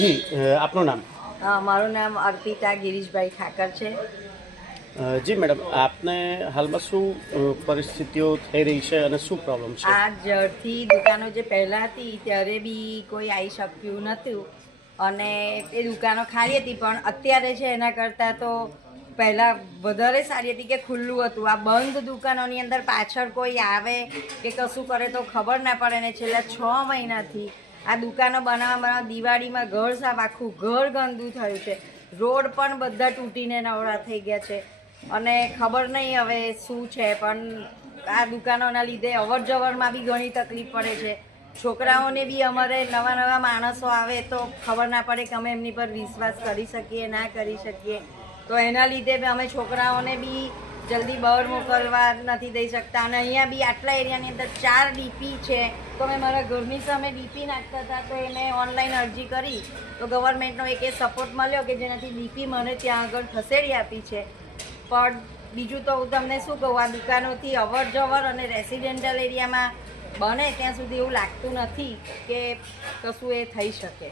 જી આપનું નામ? મારું નામ અર્પિતા ગિરીશભાઈ ઠાકર છે. જી મેડમ, આપને હાલમાં શું પરિસ્થિતિઓ થઈ રહી છે અને શું પ્રોબ્લેમ છે? આ જળથી દુકાનો જે પહેલાં હતી ત્યારે બી કોઈ આવી શક્યું નહોતું અને એ દુકાનો ખાલી હતી, પણ અત્યારે છે એના કરતાં તો પહેલાં વધારે સારી હતી કે ખુલ્લું હતું. આ બંધ દુકાનોની અંદર પાછળ કોઈ આવે કે કશું કરે તો ખબર ના પડે ને છેલ્લા 6 મહિનાથી આ દુકાનો બનાવવામાં દિવાળીમાં ઘર સાફ આખું ઘર ગંદુ થયું છે. રોડ પણ બધા તૂટીને નવરા થઈ ગયા છે અને ખબર નહીં હવે શું છે, પણ આ દુકાનોના લીધે અવર જવરમાં બી ઘણી તકલીફ પડે છે. છોકરાઓને બી અમારે નવા નવા માણસો આવે તો ખબર ના પડે કે અમે એમની પર વિશ્વાસ કરી શકીએ ના કરી શકીએ, તો એના લીધે અમે છોકરાઓને બી જલ્દી બહાર મોકલવા નથી દઈ શકતા. અને અહીંયા બી આટલા એરિયાની અંદર 4 ડીપી છે, તો મેં મારા ઘરની સામે ડીપી નાખતા હતા તો એને ઓનલાઈન અરજી કરી તો ગવર્મેન્ટનો એક સપોર્ટ મળ્યો કે જેનાથી ડીપી મને ત્યાં આગળ ખસેડી આપી છે. પણ બીજું તો હું તમને શું કહું, આ દુકાનોથી અવર જવર અને રેસિડેન્ટલ એરિયામાં બને ત્યાં સુધી એવું લાગતું નથી કે કશું એ થઈ શકે.